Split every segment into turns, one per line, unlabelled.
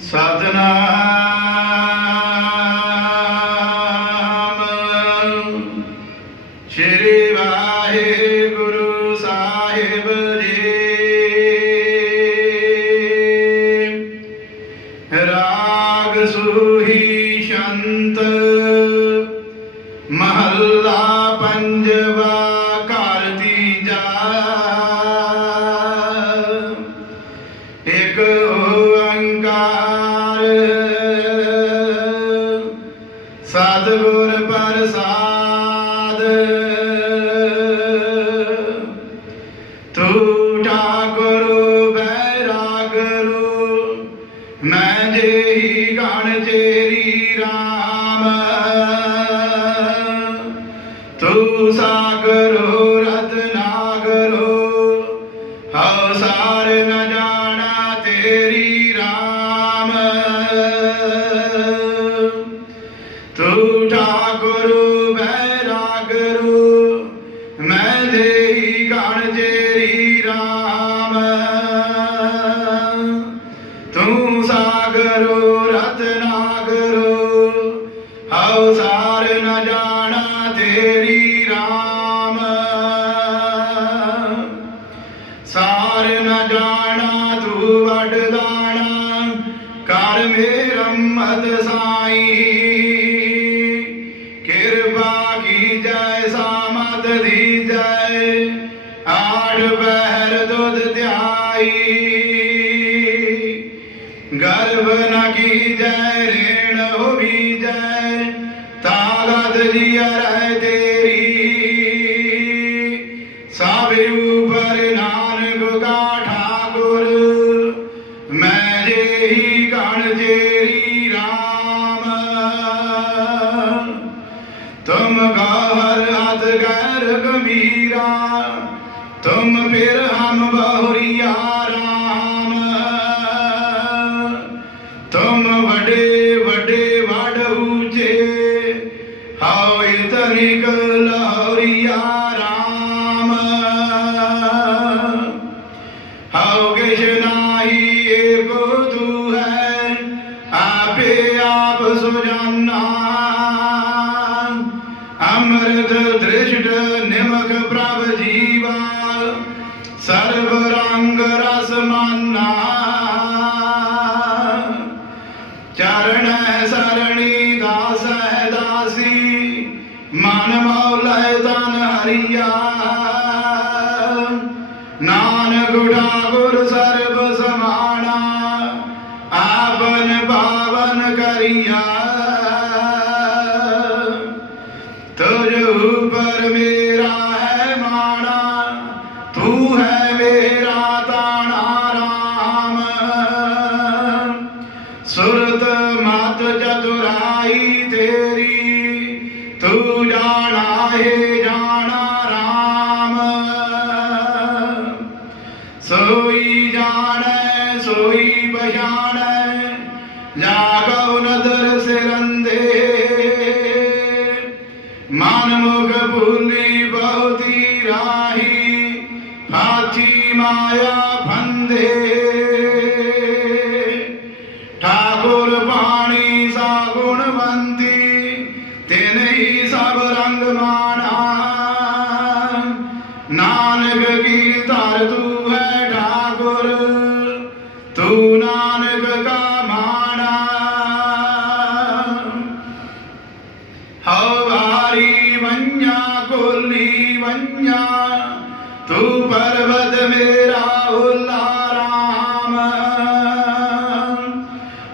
ਸਤਨਾਮ ਸ਼੍ਰੀ ਵਾਹਿਗੁਰੂ ਸਾਹਿਬ ਜੀ। ਰਾਗ ਸੁਹੀ ਸ਼ੰਤ ਮਹੱਲਾ ਪੰਜਵਾ ਸਤਿਗੁਰ ਪ੍ਰਸਾਦ। ਠਾਕੁਰ ਬੈਰਾਗਰੂ ਮੈਂ ਦੇਹੀ ਗਣ ਜੇਰੀ ਰਾਮ। ਤੂੰ ਸਾਗਰੋ ਰਤਨਾਗਰੋ ਹਉ ਸਾਰ ਨ ਜਾਣਾ ਤੇਰੀ ਰਾਮ। ਸਾਰ ਨ ਜਾਣਾ ਤੂੰ ਵਡਦਾਣਾ ਕਰ ਮੇਰਾ ਮਦ ਸਾਈ। ਕੀ ਸਾਮਤ ਦੀ ਜੈ, ਆੜ ਬਹਿਰ ਦੁਧ ਧਿਆਈ। ਗਰਭ ਨਾ ਕੀ ਜੈ ਰੇਣ ਹੋਵੀ ਜੈ ਤਾਗਤ ਜੀ ਰਹਿ ਹੱਥ ਗੈਰ ਗੰਭੀਰਾ, ਤੁਮ ਫਿਰ ਹਮ ਬਹੁਰੀਆ RAM ਤੁਮ ਵਡੇ ਵਡੇ ਵਡ ਊਚੇ ਹਉ ਇਤਰਿਕ ਲਹਰੀਆ RAM ਹਉ ਕਿਛ ਨਾਹੀ ਏਕੋ ਤੂ ਹੈ, ਆਪੇ ਆਪ ਸੁਜਾਨਾ। ਅੰਮ੍ਰਿਤ ਦ੍ਰਿਸ਼ਟ ਨਿਮਕ ਪ੍ਰਭ ਜੀਵਾ। ਸਰਬ ਰੰਗ ਰਸ ਮਾਨਾ। ਚਰਨ ਸਰਣੀ ਦਾਸ ਹੈ ਦਾਸੀ। ਮਨ ਮੌਲੇ ਤਨ ਹਰੀਆ। ਮੇਰਾ ਹੈ ਮਾਣਾ ਤੂੰ ਹੈ ਮੇਰਾ ਤਾਣਾ ਰਾਮ ਸੁਰਤ ਮਤ ਚਤੁਰਾਈ ਤੇਰੀ, ਤੂੰ ਜਾਣਾ ਹੈ ਜਾਣਾ ਰਾਮ। ਸੋਈ ਜਾਣੈ, ਸੋਈ ਪਛਾਣੈ ਜਾਗਉ ਨਦਰ ਸਿਰੰਦੇ। ਮਨ ਹਾਥੀ ਮਾਇਆ ਫੰਦੇ ਠਾਕੁਰ ਪਾਣੀ ਸਾ ਗੁਣਵੰਤੀ ਤਿਨ ਹੀ ਸਭ ਰੰਗ ਮਾਣਾ ਨਾਨਕ ਕੀ ਧਰ ਤੂੰ ਹੈ ਠਾਕੁਰ ਤੂੰ ਨਾਨਕ ਕਾ ਮਾਣਾ ਹਉ ਵੰਜਾ ਕੋਲੀ ਵੰਜਾ ਤੂੰ ਪਰਵਤ ਮੇਰਾ ਹੁਲਾ ਰਾਮ।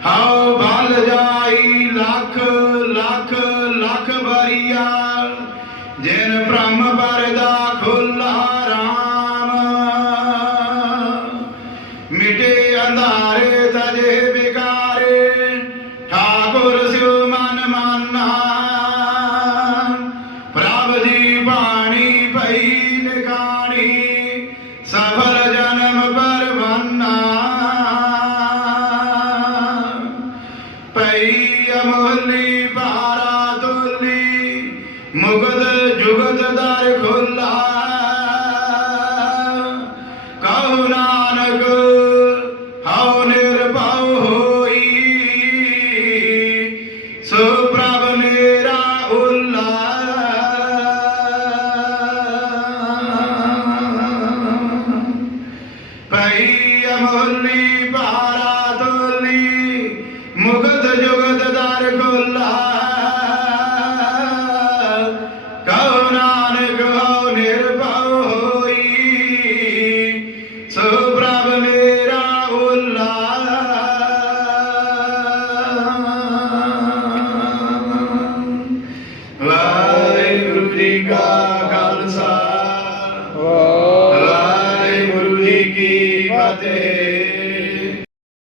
ਹਉ ਬਲ ਜਾਈ ਲੱਖ ਲੱਖ ਲੱਖ ਬਰੀਆ। ਜਿਨ ਬ੍ਰਹਮ ਪਰਦਾ ਖੁੱਲਾ ਰਾਮ। ਮਿਟੇ ਅੰਧਾਰੇ ਤਜੇ ਸਫਲ ਜਨਮ ਪਰਵਾਨਾ। ਪਈ ਅਮੋਲੀ ਪਾਰਾ ਤੋਲੀ ਮੁਗਦ ਜੁਗਤ ਦਰ ਖੁੱਲਾ ਮੋਹਨੀ ਭਾਰਾ